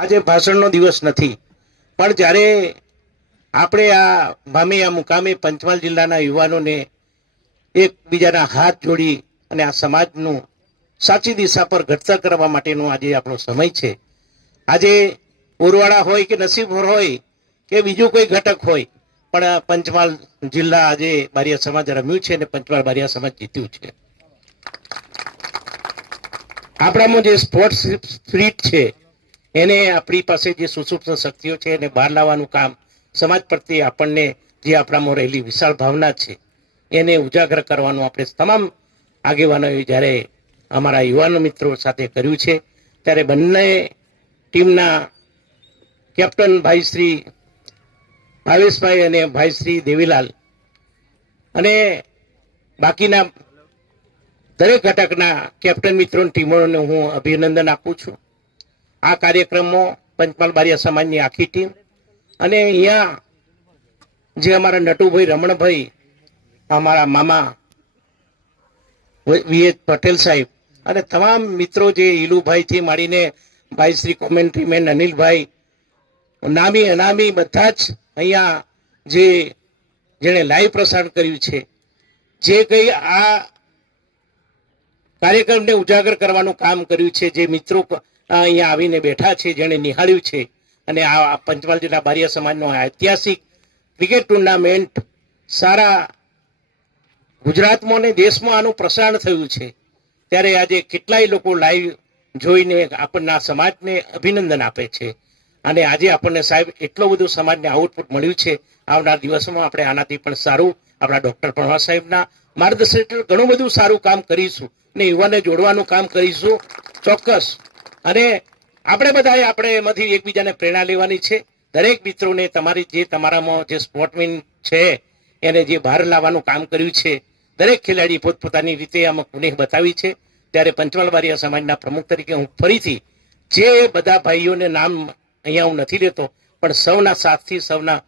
આજે ભાષણનો દિવસ નથી, પણ જ્યારે આપણે આ ભામિયા મુકામે પંચમહાલ જિલ્લાના યુવાનોને એકબીજાના હાથ જોડી અને આ સમાજનું સાચી દિશા પર ઘડતર કરવા માટેનો આજે આપણો સમય છે. આજે ઉરવાડા હોય કે નસીબપુર હોય કે બીજું કોઈ ઘટક હોય, પણ પંચમહાલ જિલ્લા આજે બારિયા સમાજ રમ્યું છે અને પંચમહાલ બારિયા સમાજ જીત્યું છે. આપણામાં જે સ્પોર્ટ્સ સ્પિરિટ છે એને આપણી પાસે જે સુસુપ્ત શક્તિઓ છે એને બહાર લાવવાનું કામ, સમાજ પ્રત્યે આપણને જે આપણામાં રહેલી વિશાળ ભાવના છે એને ઉજાગર કરવાનું આપણે તમામ આગેવાનોએ જ્યારે અમારા યુવાનો મિત્રો સાથે કર્યું છે, ત્યારે બંને ટીમના કેપ્ટન ભાઈ શ્રી ભાવેશભાઈ અને ભાઈ શ્રી દેવીલાલ અને બાકીના દરેક ઘટકના કેપ્ટન મિત્રોની ટીમોને હું અભિનંદન આપું છું. આ કાર્યક્રમમાં પંચમહાલ બારિયા સમાજની આખી ટીમ અને અહીંયા જે અમારા નટુભાઈ રમણભાઈ, અમારા મામા વીએચ પટેલ સાહેબ અને તમામ મિત્રો જે ઈલુભાઈથી માંડીને ભાઈ શ્રી કોમેન્ટ્રીમેન અનિલભાઈ, નામી અનામી બધા જ અહીંયા જેણે લાઈવ પ્રસારણ કર્યું છે, જે કંઈ આ કાર્યક્રમને ઉજાગર કરવાનું કામ કર્યું છે, જે મિત્રો અહીંયા આવીને બેઠા છે, જેણે નિહાળ્યું છે, અને આ પંચમહાલ જિલ્લા બારિયા સમાજનો ઐતિહાસિક ક્રિકેટ ટુર્નામેન્ટ સારા ગુજરાતમાં અને દેશમાં આનું પ્રસારણ થયું છે, ત્યારે આજે કેટલાય લોકો લાઈવ જોઈને આપણના સમાજને અભિનંદન આપે છે. અને આજે આપણને સાહેબ એટલું બધું સમાજને આઉટપુટ મળ્યું છે. આવનાર દિવસોમાં આપણે આનાથી પણ સારું આપણા ડૉક્ટર ભણવા સાહેબના માર્ગદર્શન હેઠળ ઘણું બધું સારું કામ કરીશું અને યુવાને જોડવાનું કામ કરીશું ચોક્કસ. અને આપણે બધાએ આપણે એમાંથી એકબીજાને પ્રેરણા લેવાની છે. દરેક મિત્રોને તમારામાં જે સ્પોર્ટમેન છે એને જે બહાર લાવવાનું કામ કર્યું છે, દરેક ખેલાડી પોતપોતાની રીતે આમાં કુનેહ બતાવી છે. ત્યારે પંચમહાલ બારિયા સમાજના પ્રમુખ તરીકે હું ફરીથી જે બધા ભાઈઓને નામ અહીંયા હું નથી લેતો, પણ સૌના સાથથી સૌના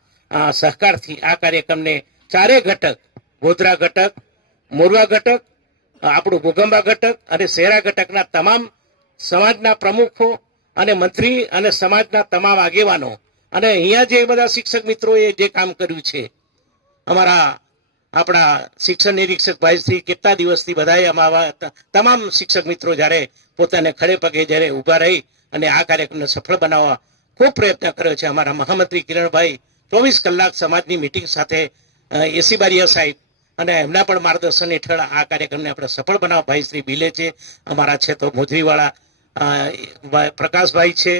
સહકારથી આ કાર્યક્રમને ચારે ઘટક, ગોધરા ઘટક, મોરવા ઘટક, આપણું ગોગંબા ઘટક અને શહેરા ઘટકના તમામ સમાજના પ્રમુખો અને મંત્રી અને સમાજના તમામ આગેવાનો અને અહીંયા જે બધા શિક્ષક મિત્રોએ જે કામ કર્યું છે, આપણા શિક્ષણ નિરીક્ષક ભાઈ શ્રી કેટલા દિવસથી બધાએ તમામ શિક્ષક મિત્રો જ્યારે પોતાને ખડે પગે જ્યારે ઊભા રહી અને આ કાર્યક્રમને સફળ બનાવવા ખૂબ પ્રયત્ન કર્યો છે. અમારા મહામંત્રી કિરણભાઈ 24 કલાક સમાજની મિટિંગ સાથે એસી બારિયા સાહેબ અને એમના પણ માર્ગદર્શન હેઠળ આ કાર્યક્રમને આપણે સફળ બનાવવા ભાઈ શ્રી બિલે છે, અમારા છે તો મોજરીવાળા પ્રકાશભાઈ છે,